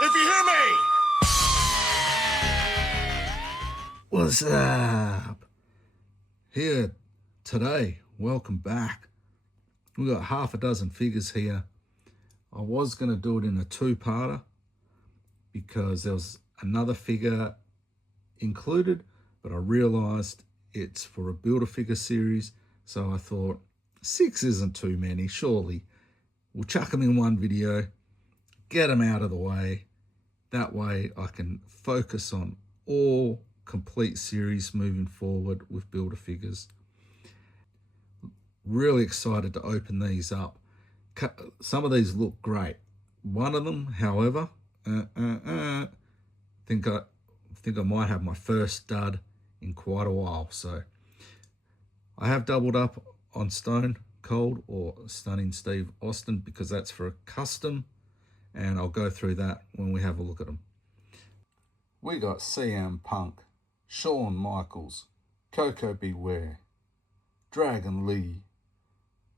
if you hear me. What's up? Here today, welcome back. We got half a dozen figures here. I was going to do it in a two-parter because there was another figure included, but I realized it's for a Build-A-Figure series, so I thought 6 isn't too many, surely. We'll chuck them in one video, get them out of the way. That way I can focus on all complete series moving forward with Build-A-Figures. Really excited to open these up. Some of these look great. One of them, however, think I might have my first stud in quite a while. So I have doubled up on Stone Cold or Stunning Steve Austin because that's for a custom, and I'll go through that when we have a look at them. We got CM Punk, Shawn Michaels, Coco Beware, Dragon Lee.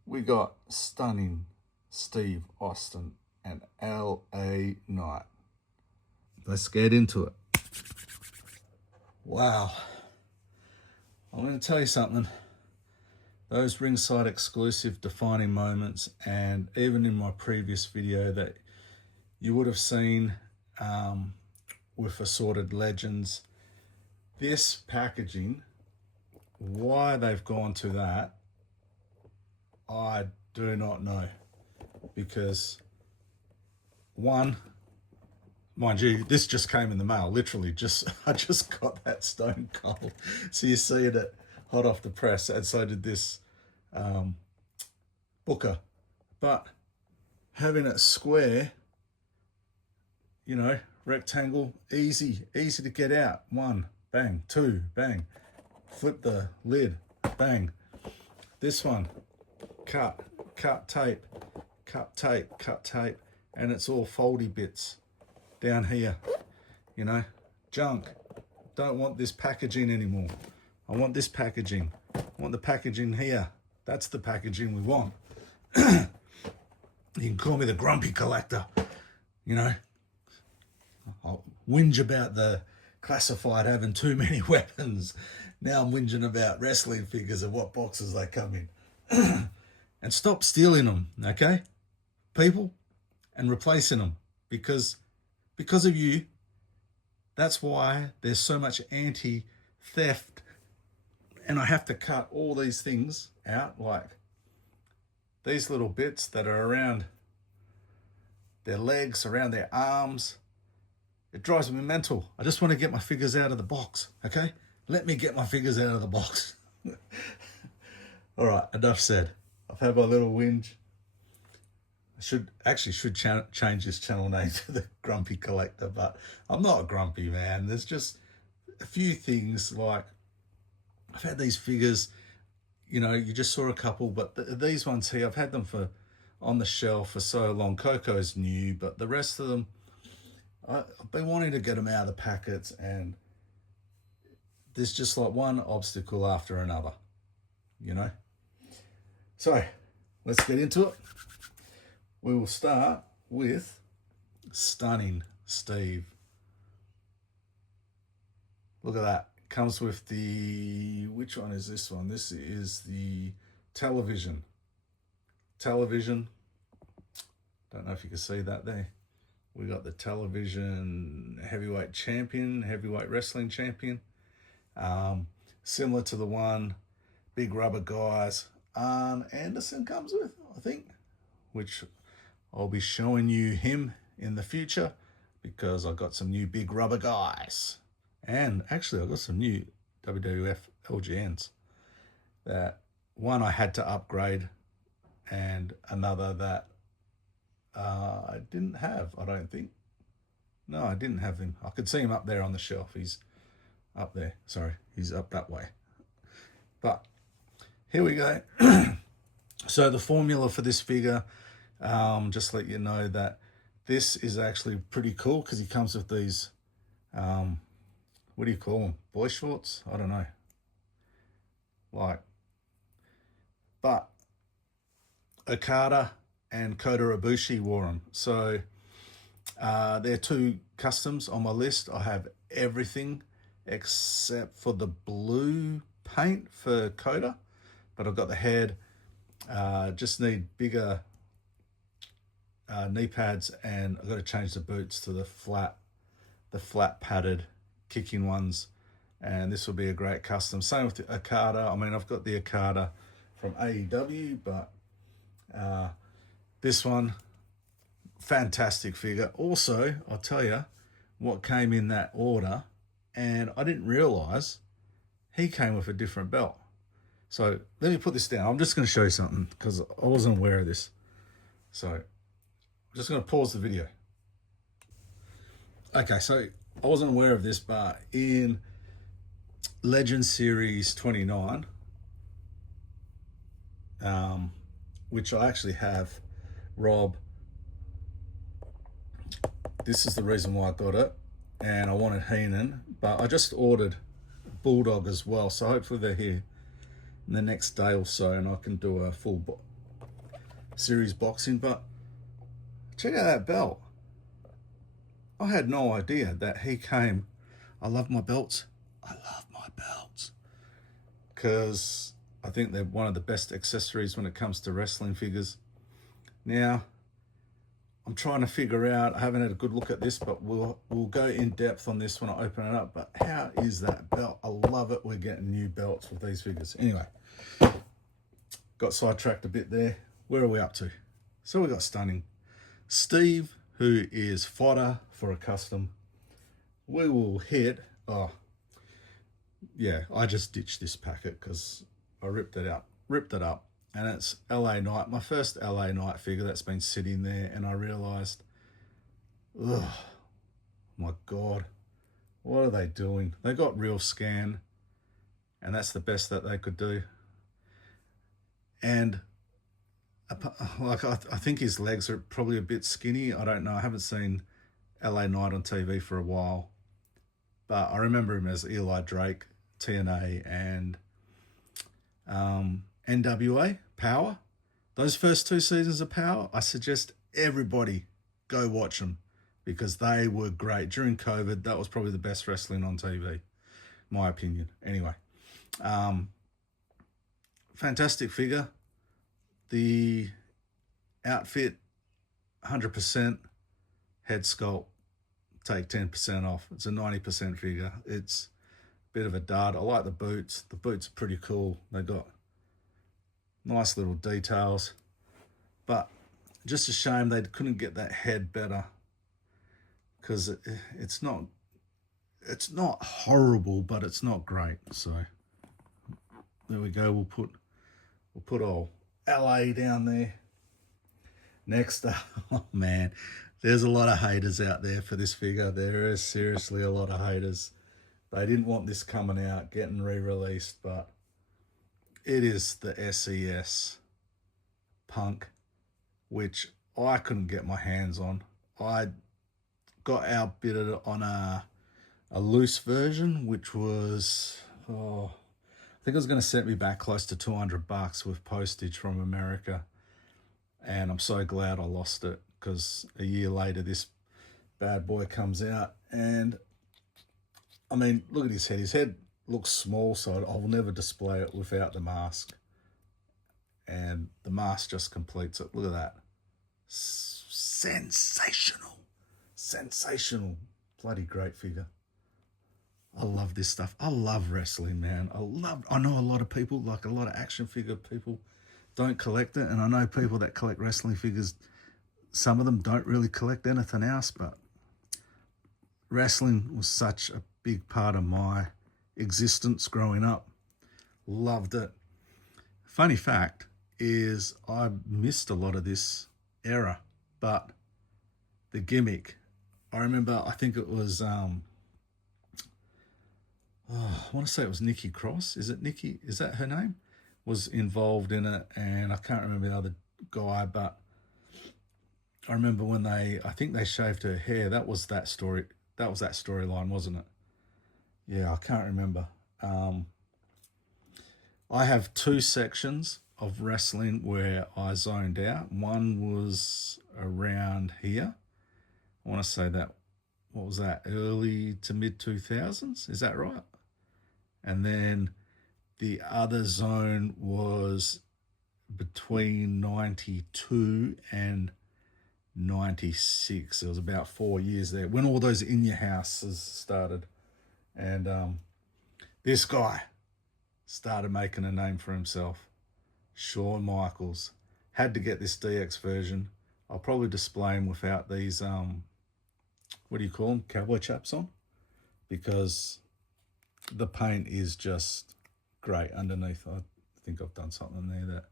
We got Stunning Steve Austin and LA Knight. Let's get into it. Wow. I'm going to tell you something. Those ringside exclusive defining moments, and even in my previous video that you would have seen with Assorted Legends, this packaging, why they've gone to that, I do not know. Because one, mind you, this just came in the mail, literally I just got that Stone Cold. So you see it hot off the press, and so did this Booker. But having it square, you know, rectangle, easy to get out. One, bang, two, bang. Flip the lid, bang. This one, cut tape, and it's all foldy bits down here, you know, junk. Don't want this packaging anymore. I want this packaging. I want the packaging here. That's the packaging we want. You can call me the grumpy collector, you know. I'll whinge about the classified having too many weapons. Now I'm whinging about wrestling figures and what boxes they come in. And stop stealing them, okay, people, and replacing them, because of you. That's why there's so much anti-theft, and I have to cut all these things out, like these little bits that are around their legs, around their arms. It drives me mental. I just want to get my figures out of the box, okay? Let me get my figures out of the box. All right, enough said. I've had my little whinge. I should change this channel name to the Grumpy Collector, but I'm not a grumpy man. There's just a few things, like I've had these figures, you know, you just saw a couple, but these ones here, I've had them on the shelf for so long. Coco's new, but the rest of them, I've been wanting to get them out of the packets, and there's just like one obstacle after another, you know. So let's get into it. We will start with Stunning Steve. Look at that. Comes with the, which one is this one? This is the television. Don't know if you can see that there. We got the television heavyweight champion, heavyweight wrestling champion. Similar to the one Big Rubber Guys Anderson comes with, I think, which I'll be showing you him in the future because I got some new Big Rubber Guys. And actually I got some new WWF LGNs. That one I had to upgrade, and another that I didn't have, I don't think. No, I didn't have him. I could see him up there on the shelf. He's up there. Sorry, he's up that way. But here we go. So the formula for this figure, just let you know that this is actually pretty cool because he comes with these, what do you call them? Boy shorts? I don't know. Like, but Okada and Kota Ibushi wore them. So There are 2 customs on my list. I have everything except for the blue paint for Coda, but I've got the head. Just need bigger knee pads, and I've got to change the boots to the flat padded kicking ones, and this will be a great custom. Same with the Okada. I mean, I've got the Okada from AEW, but this one, fantastic figure. Also, I'll tell you what came in that order, and I didn't realize he came with a different belt. So let me put this down. I'm just going to show you something because I wasn't aware of this. So I'm just going to pause the video. Okay, so I wasn't aware of this, but in Legend Series 29, which I actually have, Rob, this is the reason why I got it, and I wanted Heenan, but I just ordered Bulldog as well, so hopefully they're here in the next day or so and I can do a full series boxing. But check out that belt. I had no idea that he came. I love my belts. I love my belts because I think they're one of the best accessories when it comes to wrestling figures. Now, I'm trying to figure out, I haven't had a good look at this, but we'll go in depth on this when I open it up. But how is that belt? I love it. We're getting new belts with these figures. Anyway, got sidetracked a bit there. Where are we up to? So we got Stunning Steve, who is fodder for a custom. We will hit, oh yeah, I just ditched this packet because I ripped it up, and it's LA Knight, my first LA Knight figure that's been sitting there, and I realized, oh my God, what are they doing? They got real scan, and that's the best that they could do. And like, I think his legs are probably a bit skinny. I don't know. I haven't seen LA Knight on TV for a while, but I remember him as Eli Drake, TNA, and NWA Power. Those first 2 seasons of Power, I suggest everybody go watch them because they were great. During COVID, that was probably the best wrestling on TV, my opinion. Anyway, fantastic figure. The outfit, 100%. Head sculpt, take 10% off. It's a 90% figure. It's a bit of a dud. I like the boots. The boots are pretty cool. They got nice little details, but just a shame they couldn't get that head better, because it's not horrible, but it's not great. So there we go. We'll put all LA down there. Next up, oh man, there's a lot of haters out there for this figure. There is seriously a lot of haters. They didn't want this coming out, getting re-released, but it is the SES Punk, which I couldn't get my hands on. I got outbid on a loose version, which was, I think it was going to set me back close to $200 with postage from America. And I'm so glad I lost it, because a year later this bad boy comes out, and I mean, look at his head. His head looks small, so I'll never display it without the mask. And the mask just completes it. Look at that. Sensational. Sensational. Bloody great figure. I love this stuff. I love wrestling, man. I know a lot of people, like a lot of action figure people, don't collect it. And I know people that collect wrestling figures, some of them don't really collect anything else, but wrestling was such a big part of my existence growing up. Loved it. Funny fact is I missed a lot of this era, but the gimmick, I remember, I think it was, I want to say it was Nikki Cross. Is it Nikki? Is that her name? Was involved in it, and I can't remember the other guy, but I remember when I think they shaved her hair. That was that story. That was that storyline, wasn't it? Yeah, I can't remember. I have 2 sections of wrestling where I zoned out. One was around here, I want to say that, what was that, early to mid 2000s? Is that right? And then the other zone was between 92 and 96. It was about 4 years there when all those in your houses started. And this guy started making a name for himself. Shawn Michaels. Had to get this DX version. I'll probably display him without these, what do you call them, cowboy chaps on, because the paint is just great underneath. I think I've done something there that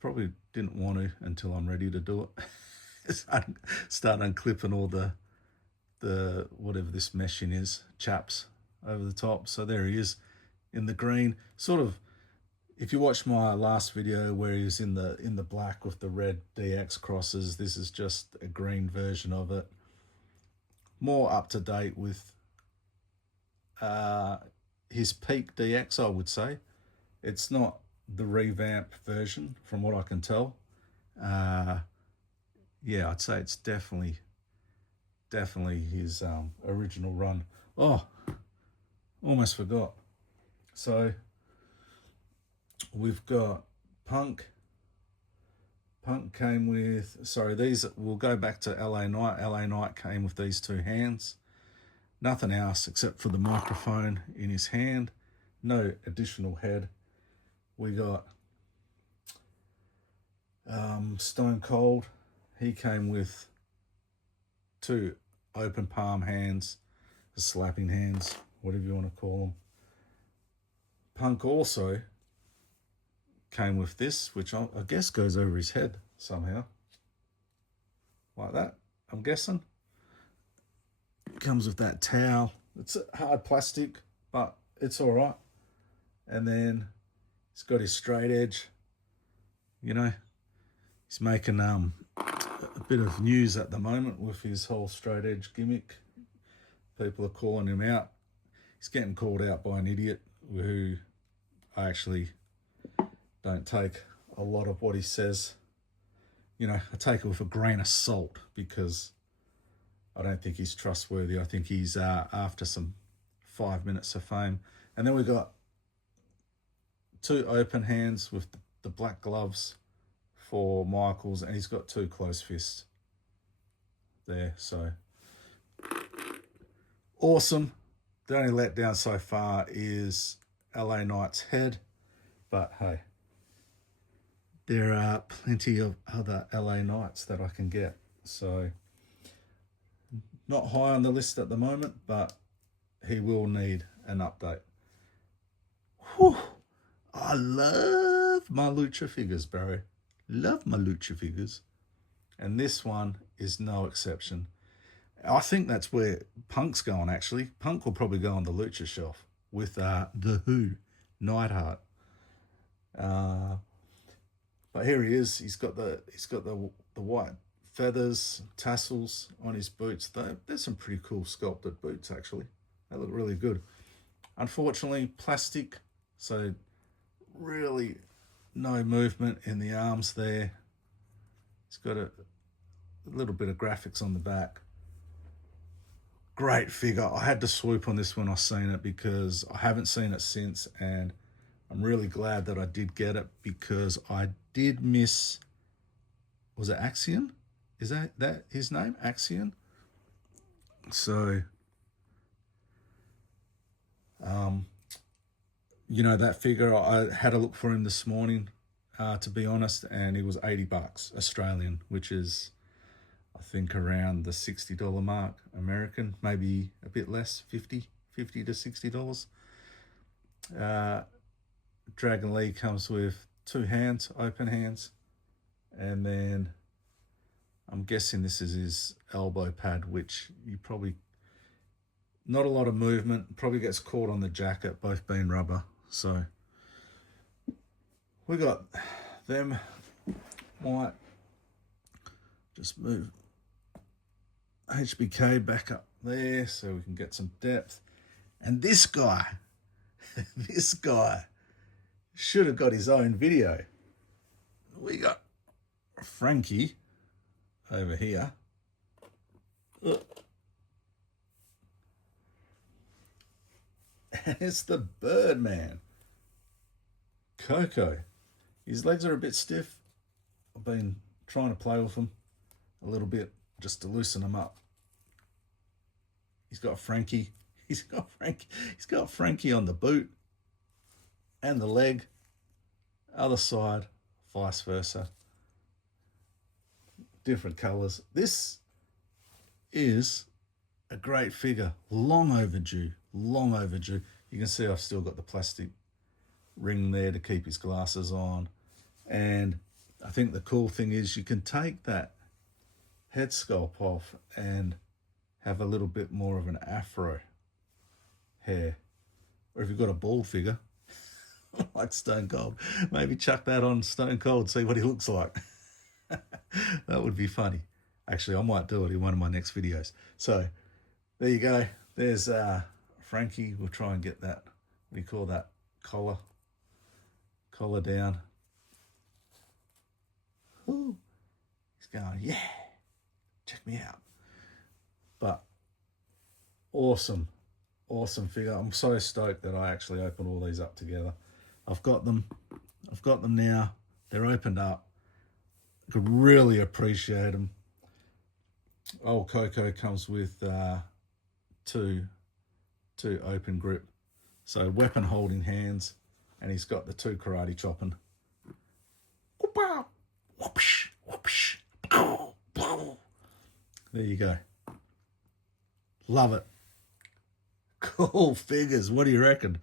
probably didn't want to until I'm ready to do it. Start unclipping all the whatever this meshing is, chaps over the top. So there he is in the green. Sort of, if you watch my last video where he was in the black with the red DX crosses, this is just a green version of it. More up to date with his peak DX, I would say. It's not the revamp version from what I can tell. Yeah, I'd say it's definitely his original run. Oh, almost forgot. So we've got Punk. Punk came with, sorry, these, we'll go back to LA Knight. LA Knight came with these two hands. Nothing else except for the microphone in his hand. No additional head. We got Stone Cold. He came with two open palm hands, slapping hands, whatever you want to call them. Punk also came with this, which I guess goes over his head somehow. Like that, I'm guessing. Comes with that towel. It's hard plastic, but it's all right. And then he's got his straight edge. You know, he's making a bit of news at the moment with his whole straight edge gimmick. People are calling him out. He's getting called out by an idiot who I actually don't take a lot of what he says. You know, I take it with a grain of salt because I don't think he's trustworthy. I think he's after some 5 minutes of fame. And then we've got two open hands with the black gloves for Michaels, and he's got two close fists there. So awesome. The only letdown so far is LA Knight's head, but hey, there are plenty of other LA Knights that I can get. So not high on the list at the moment, but he will need an update. Whew. I love my lucha figures, bro. Love my lucha figures. And this one is no exception. I think that's where Punk's going, actually. Punk will probably go on the lucha shelf with the Who, Neidhart. But here he is. He's got the white feathers, tassels on his boots. There's some pretty cool sculpted boots, actually. They look really good. Unfortunately, plastic, so really no movement in the arms there. He's got a little bit of graphics on the back. Great figure. I had to swoop on this when I seen it because I haven't seen it since, and I'm really glad that I did get it because I did miss, was it Axion? Is that his name? Axion? So, you know, that figure, I had a look for him this morning, to be honest, and it was $80 Australian, which is, I think, around the $60 mark American, maybe a bit less, $50 to $60. Dragon Lee comes with two hands, open hands, and then I'm guessing this is his elbow pad, which you probably, not a lot of movement, probably gets caught on the jacket, both being rubber. So we got them. Might just move HBK back up there so we can get some depth. And this guy, this guy should have got his own video. We got Frankie over here. And it's the Birdman. Coco. His legs are a bit stiff. I've been trying to play with them a little bit just to loosen them up. He's got Frankie. He's got Frankie on the boot and the leg. Other side, vice versa. Different colours. This is a great figure. Long overdue. Long overdue. You can see I've still got the plastic ring there to keep his glasses on. And I think the cool thing is you can take that head sculpt off and have a little bit more of an afro hair. Or if you've got a bald figure, like Stone Cold, maybe chuck that on Stone Cold, see what he looks like. That would be funny. Actually, I might do it in one of my next videos. So there you go. There's Frankie. We'll try and get that, what do you call that, collar down. Ooh. He's going, yeah, check me out. But awesome figure. I'm so stoked that I actually opened all these up together. I've got them now. They're opened up. Could really appreciate them. Old Coco comes with two open grip, so weapon holding hands, and he's got the two karate chopping. There you go. Love it. Cool figures. What do you reckon?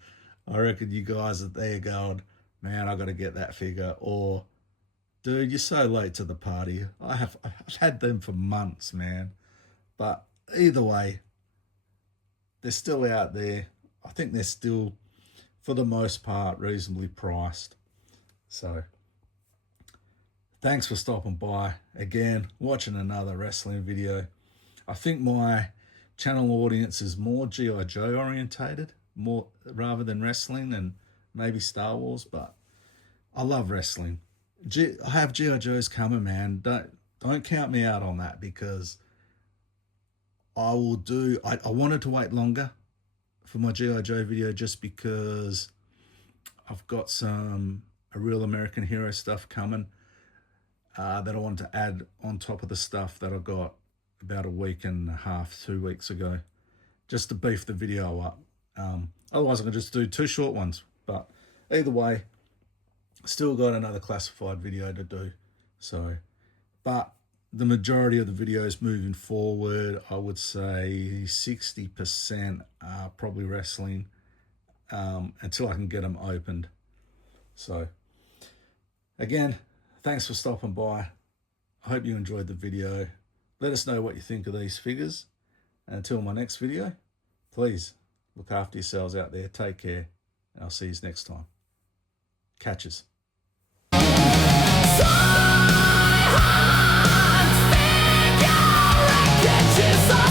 I reckon you guys are there going, man, I got to get that figure. Or, dude, you're so late to the party. I've had them for months, man. But either way, they're still out there. I think they're still, for the most part, reasonably priced. So, thanks for stopping by. Again, watching another wrestling video. I think my channel audience is more G.I. Joe orientated, more rather than wrestling and maybe Star Wars, but I love wrestling. I have G.I. Joes coming, man. Don't count me out on that, because I will do, I wanted to wait longer for my G.I. Joe video just because I've got a real American hero stuff coming that I wanted to add on top of the stuff that I got about a week and a half, 2 weeks ago, just to beef the video up. Otherwise I can just do 2 short ones, but either way, still got another classified video to do. So, but the majority of the videos moving forward, I would say 60% are probably wrestling, until I can get them opened. So again, thanks for stopping by. I hope you enjoyed the video. Let us know what you think of these figures. And until my next video, please look after yourselves out there. Take care. And I'll see you next time. Catches. Catches